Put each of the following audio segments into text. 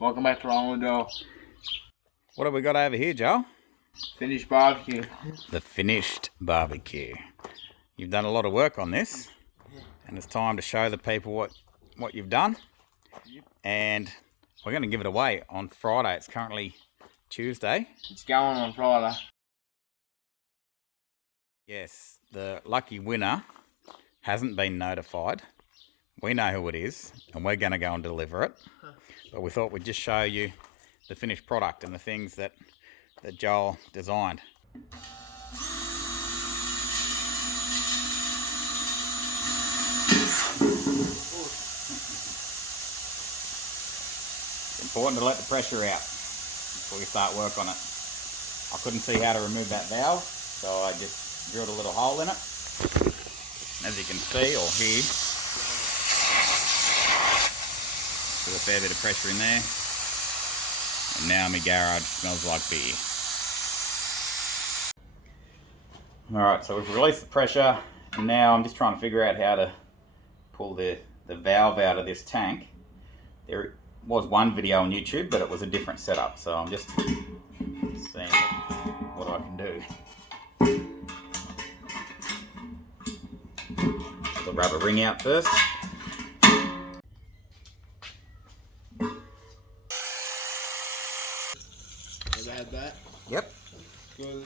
Welcome back to Rolling Joe. What have we got over here, Joel? Finished barbecue. The finished barbecue. You've done a lot of work on this, and it's time to show the people what you've done. And we're going to give it away on Friday. It's currently Tuesday. It's going on Friday. Yes, the lucky winner hasn't been notified. We know who it is, and we're going to go and deliver it. But we thought we'd just show you the finished product and the things that Joel designed. It's important to let the pressure out before we start work on it. I couldn't see how to remove that valve, so I just drilled a little hole in it. As you can see or hear, there's a fair bit of pressure in there. And now my garage smells like beer. Alright, so we've released the pressure, and now I'm just trying to figure out how to pull the valve out of this tank. There was one video on YouTube, but it was a different setup, so I'm just seeing what I can do. Get the rubber ring out first. Have you had that? Yep. Good.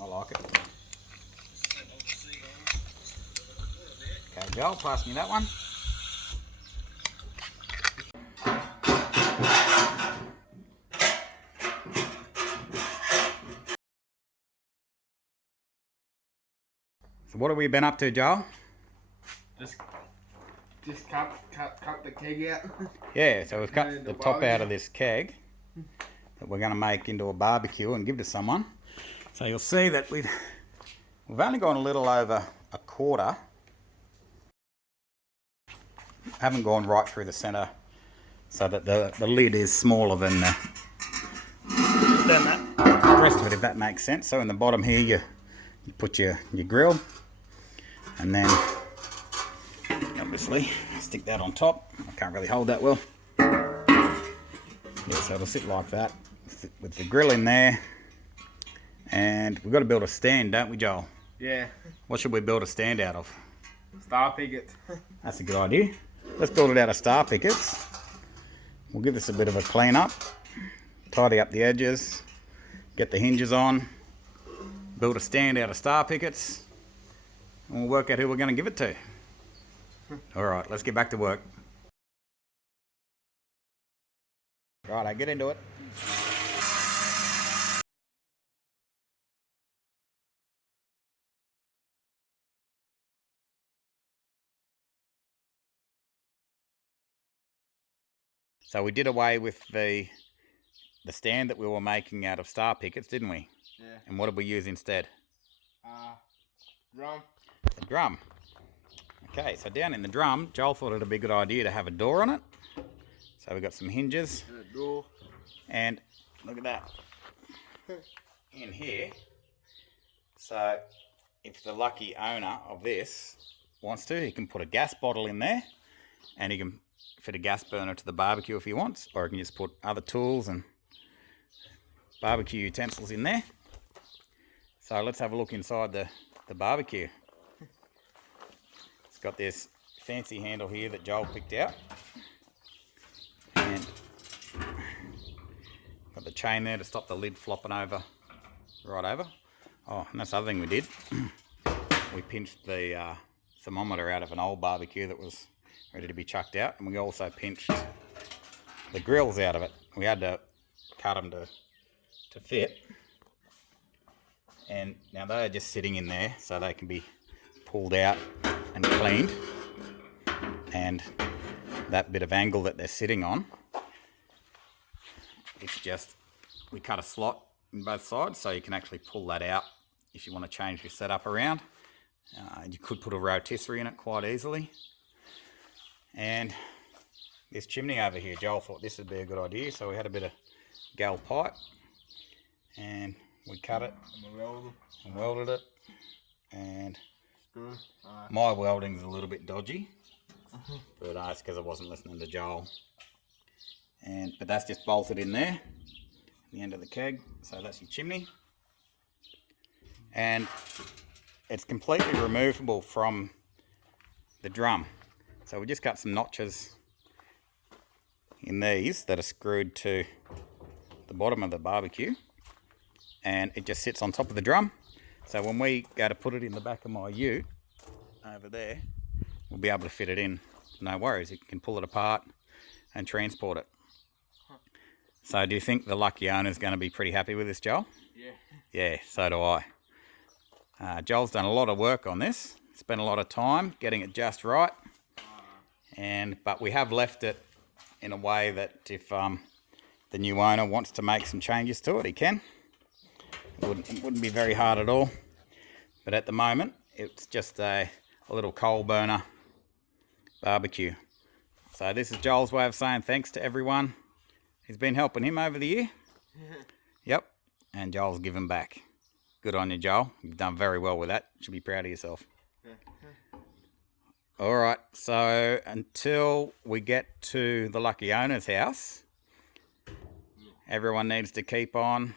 I like it. Okay, Joel, pass me that one. So what have we been up to, Joel? Just cut the keg out. Yeah, so we've cut the top out of this keg that we're going to make into a barbecue and give to someone. So you'll see that we've only gone a little over a quarter. Haven't gone right through the centre, so that the lid is smaller than the rest of it, if that makes sense. So in the bottom here you put your grill, and then obviously stick that on top. I can't really hold that well. Yeah, so it'll sit like that with the grill in there. And we've got to build a stand, don't we, Joel? Yeah. What should we build a stand out of? Star pickets. That's a good idea. Let's build it out of star pickets. We'll give this a bit of a clean up, tidy up the edges, get the hinges on, build a stand out of star pickets, and we'll work out who we're going to give it to. Alright, let's get back to work. Right, I get into it. So we did away with the stand that we were making out of star pickets, didn't we? Yeah. And what did we use instead? Drum. The drum. Okay, so down in the drum, Joel thought it'd be a good idea to have a door on it. So we've got some hinges. And a door. And look at that. In here. So if the lucky owner of this wants to, he can put a gas bottle in there, and he can fit a gas burner to the barbecue if he wants, or he can just put other tools and barbecue utensils in there. So let's have a look inside the barbecue. It's got this fancy handle here that Joel picked out, and got the chain there to stop the lid flopping over, right over. Oh, and that's the other thing we did. We pinched the thermometer out of an old barbecue that was ready to be chucked out, and we also pinched the grills out of it. We had to cut them to fit, and now they're just sitting in there so they can be pulled out and cleaned. And that bit of angle that they're sitting on, it's just, we cut a slot in both sides so you can actually pull that out if you want to change your setup around. You could put a rotisserie in it quite easily. And this chimney over here, Joel thought this would be a good idea, so we had a bit of gal pipe and we cut it and welded it. And my welding's a little bit dodgy, but it's because I wasn't listening to Joel. But that's just bolted in there, the end of the keg. So that's your chimney. And it's completely removable from the drum. So we just got some notches in these that are screwed to the bottom of the barbecue, and it just sits on top of the drum. So when we go to put it in the back of my ute over there, we'll be able to fit it in, no worries. You can pull it apart and transport it. So do you think the lucky owner's going to be pretty happy with this, Joel? Yeah. Yeah, so do I. Joel's done a lot of work on this, spent a lot of time getting it just right, but we have left it in a way that if the new owner wants to make some changes to it, he can. It wouldn't be very hard at all, but at the moment it's just a little coal burner barbecue. So this is Joel's way of saying thanks to everyone who's been helping him over the year. Yep, and Joel's given back. Good on you, Joel. You've done very well with that. You should be proud of yourself. All right, so until we get to the lucky owner's house, everyone needs to keep on.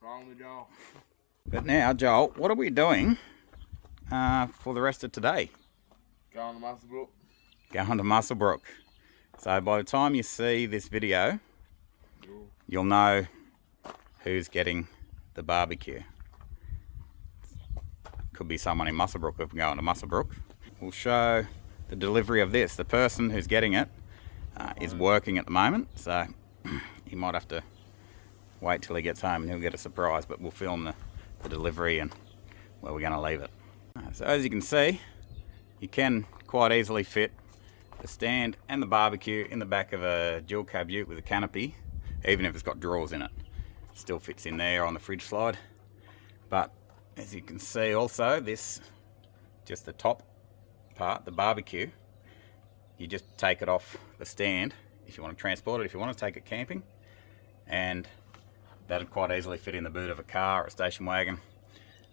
Wrong with Joel. But now, Joel, what are we doing for the rest of today? Going to Musselbrook. Going to Musselbrook. So by the time you see this video, you'll know who's getting the barbecue. Could be someone in Musselbrook if we're going to Musselbrook. We'll show the delivery of this. The person who's getting it is working at the moment, so he might have to wait till he gets home and he'll get a surprise, but we'll film the delivery and where we're going to leave it. So as you can see, you can quite easily fit the stand and the barbecue in the back of a dual cab ute with a canopy, even if it's got drawers in it. Still fits in there on the fridge slide. But as you can see also, this, just the top part, the barbecue, you just take it off the stand if you want to transport it, if you want to take it camping, and that'd quite easily fit in the boot of a car or a station wagon.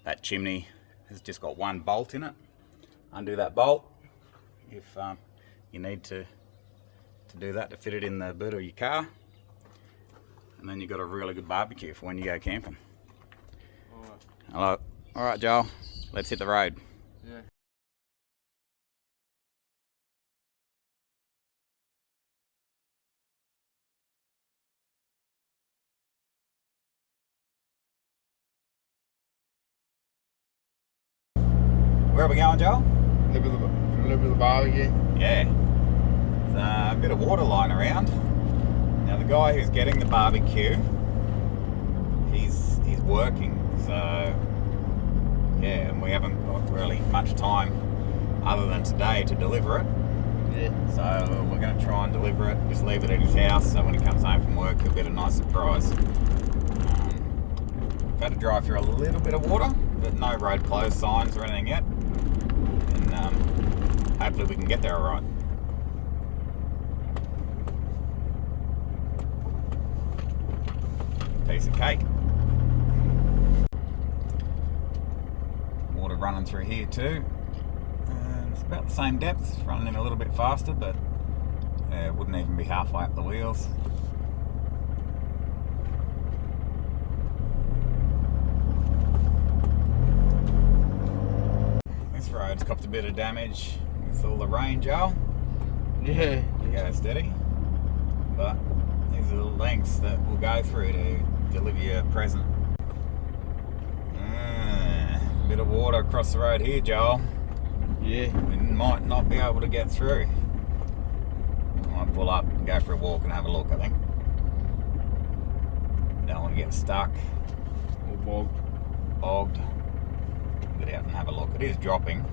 That chimney has just got one bolt in it. Undo that bolt if you need to do that to fit it in the boot of your car, and then you've got a really good barbecue for when you go camping. Hello. All right, Joel, let's hit the road. Yeah. Where are we going, Joel? Deliver the barbecue. Yeah. There's a bit of water lying around. Now the guy who's getting the barbecue, he's working, so yeah, and we haven't got really much time other than today to deliver it. Yeah. So we're going to try and deliver it, just leave it at his house, so when he comes home from work he'll get a nice surprise. We've had to drive through a little bit of water, but no road closed signs or anything yet, and hopefully we can get there alright. Piece of cake. Water running through here too. It's about the same depth, it's running in a little bit faster, but it wouldn't even be halfway up the wheels. This road's copped a bit of damage with all the rain, Joel. Yeah. Go steady. But these are the lengths that we'll go through to deliver you a present. Bit of water across the road here, Joel. Yeah. We might not be able to get through. I might pull up and go for a walk and have a look, I think. Don't want to get stuck. Or Bogged. Get out and have a look. It is dropping,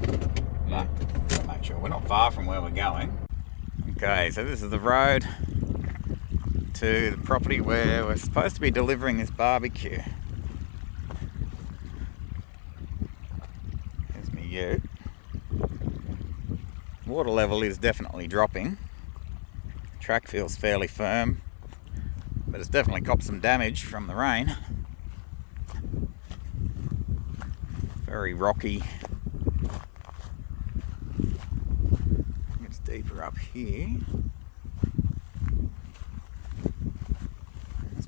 but gotta make sure we're not far from where we're going. Okay, so this is the road to the property where we're supposed to be delivering this barbecue. There's me ute. Water level is definitely dropping. Track feels fairly firm, but it's definitely copped some damage from the rain. Very rocky. It's deeper up here.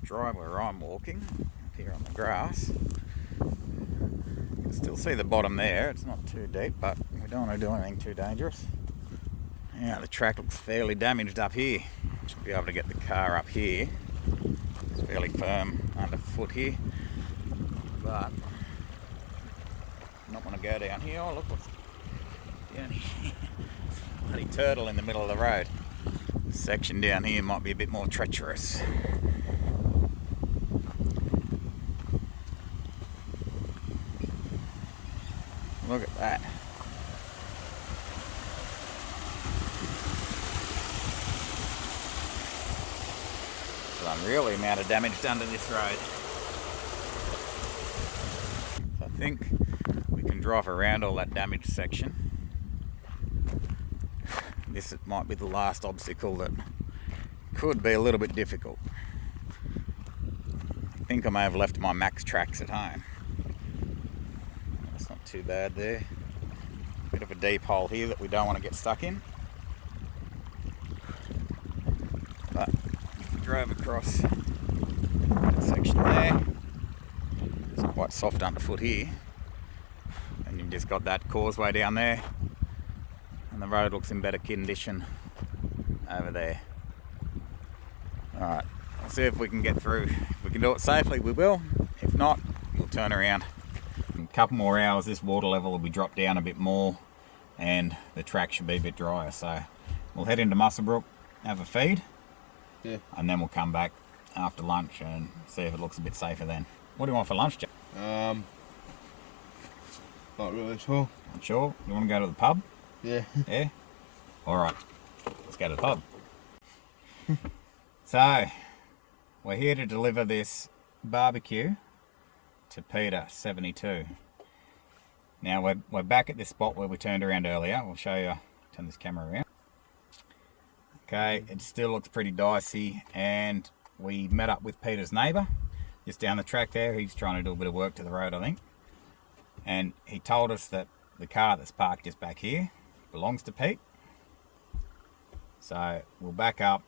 drive where I'm walking, up here on the grass. You can still see the bottom there. It's not too deep, but we don't want to do anything too dangerous. Yeah, the track looks fairly damaged up here. Should be able to get the car up here. It's fairly firm underfoot here, but not want to go down here. Oh, look what's down here. Bloody turtle in the middle of the road. This section down here might be a bit more treacherous. Look at that. Unreal amount of damage done to this road. So I think we can drive around all that damaged section. This might be the last obstacle that could be a little bit difficult. I think I may have left my Max Tracks at home. That's not too bad there. Bit of a deep hole here that we don't want to get stuck in. But drove across that section there. It's quite soft underfoot here, and you've just got that causeway down there, and the road looks in better condition over there. Alright, we'll see if we can get through. If we can do it safely, we will. If not, we'll turn around. In a couple more hours, this water level will be dropped down a bit more, and the track should be a bit drier. So we'll head into Muswellbrook, have a feed. Yeah. And then we'll come back after lunch and see if it looks a bit safer then. What do you want for lunch, Jack? Not really sure. Not sure? You want to go to the pub? Yeah. Yeah? Alright, let's go to the pub. So, we're here to deliver this barbecue to Peter, 72. Now we're back at this spot where we turned around earlier. We'll show you, turn this camera around. Okay, it still looks pretty dicey, and we met up with Peter's neighbour just down the track there. He's trying to do a bit of work to the road, I think. And he told us that the car that's parked just back here belongs to Pete. So we'll back up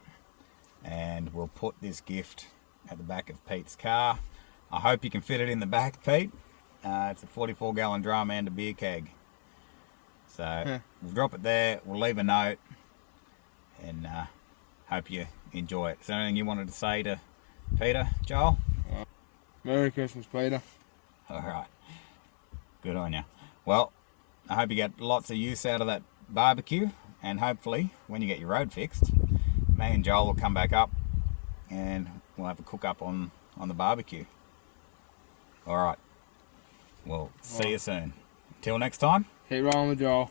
and we'll put this gift at the back of Pete's car. I hope you can fit it in the back, Pete. It's a 44-gallon drum and a beer keg. So we'll drop it there, we'll leave a note, and hope you enjoy it. Is there anything you wanted to say to Peter, Joel? Merry Christmas, Peter. Alright, good on you. Well, I hope you get lots of use out of that barbecue, and hopefully when you get your road fixed, me and Joel will come back up and we'll have a cook up on the barbecue. Alright, we'll see you soon. Till next time. Keep rolling with Joel.